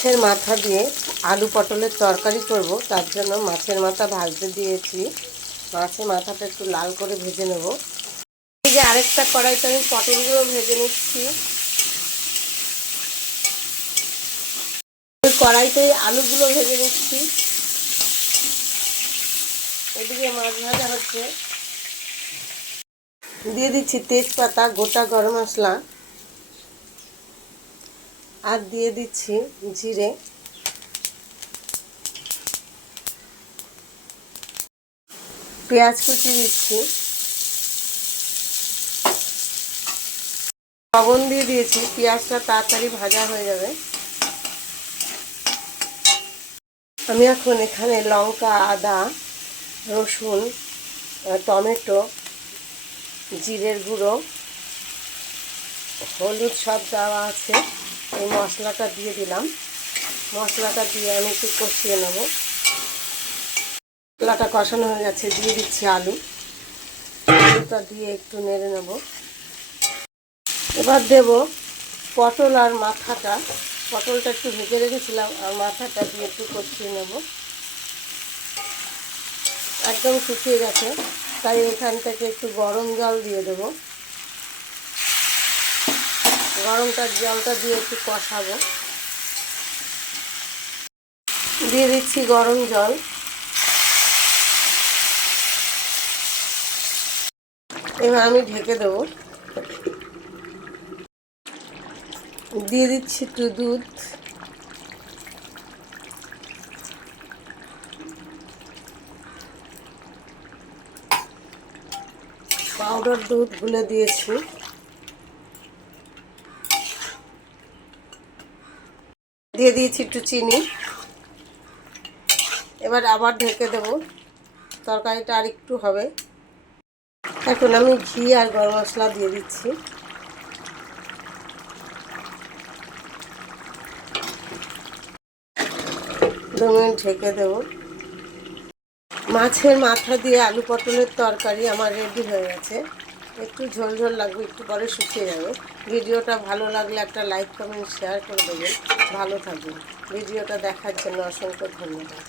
মাছের মাথা দিয়ে আলু পটলের তরকারি করব, তার জন্য মাছের মাথা ভাজতে দিয়েছি। মাছের মাথাটা একটু লাল করে ভেজে নেব। এই যে আরেকটা কড়াইতে আমি পটলগুলো ভেজে নিচ্ছি। ওই কড়াইতেই আলুগুলো ভেজে নিচ্ছি। এদিকে মাছ ভাজা হচ্ছে। দিয়ে দিচ্ছি তেজপাতা, গোটা গরম মশলা, আর দিয়ে দিচ্ছি জিরে। পেঁয়াজ কুচি দিচ্ছি, লবণ দিয়ে দিয়েছি। পেঁয়াজটা তাড়াতাড়ি ভাজা হয়ে যাবে। আমি এখন এখানে লঙ্কা, আদা, রসুন, টমেটো, জিরের গুঁড়ো, হলুদ সব দেওয়া আছে। এই মশলাটা দিয়ে দিলাম। মশলাটা দিয়ে আমি একটু কষিয়ে নেব। মশলাটা কষানো হয়ে গেছে, দিয়ে দিচ্ছি আলু। আলুটা দিয়ে একটু নেড়ে নেব। এবার দেব পটল আর মাথাটা। পটলটা একটু ভেজে রেখেছিলাম, আর মাথাটা দিয়ে একটু কষিয়ে নেব। একদম শুকিয়ে গেছে, তাই এখান থেকে একটু গরম জল দিয়ে দেব। জলটা দিয়ে একটু কষাবো। দিয়ে দিচ্ছি গরম জল। এবার আমি ঢেকে দেব। দিয়ে দিচ্ছি একটু দুধ। পাউডার দুধ গুলে দিয়েছি। দিয়ে দিয়েছি একটু চিনি। এবার আবার ঢেকে দেব। তরকারিটা আর একটু হবে। এখন আমি ঘি আর গরম মশলা দিয়ে দিচ্ছি। 2 মিনিট ঢেকে দেব। মাছের মাথা দিয়ে আলু পটলের তরকারি আমার রেডি হয়ে গেছে। একটু ঝোল ঝোল লাগবে, একটু পরে শুকিয়ে যাবে। ভিডিওটা ভালো লাগলে একটা লাইক, কমেন্ট, শেয়ার করে দেবেন। ভালো থাকবেন। ভিডিওটা দেখার জন্য অসংখ্য ধন্যবাদ।